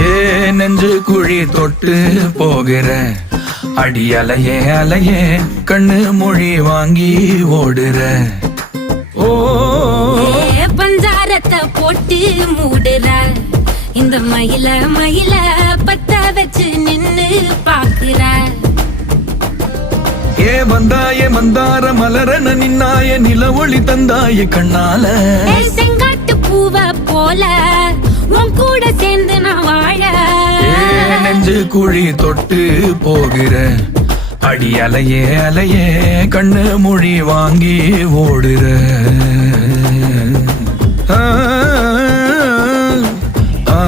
ஏ நெஞ்சு குழி தொட்டு போகிற அடி அலையே அலையே கண்ணு மொழி வாங்கி ஓடுற. ஓ பஞ்சாரத்தை போட்டு மூடுற இந்த மயில மயில பத்த வச்சு நின்னு பாக்குற. ஏ வந்தாய மந்தார மலரன நின்னாய நில ஒளி தந்தாய கண்ணால. செங்காட்டு பூவ போல உன் கூட சேர்ந்து நான் வாழ. நெஞ்சு குழி தொட்டு போகிற அடி அலையே அலையே கண்ணு மொழி வாங்கி ஓடுற. ஆ ஆ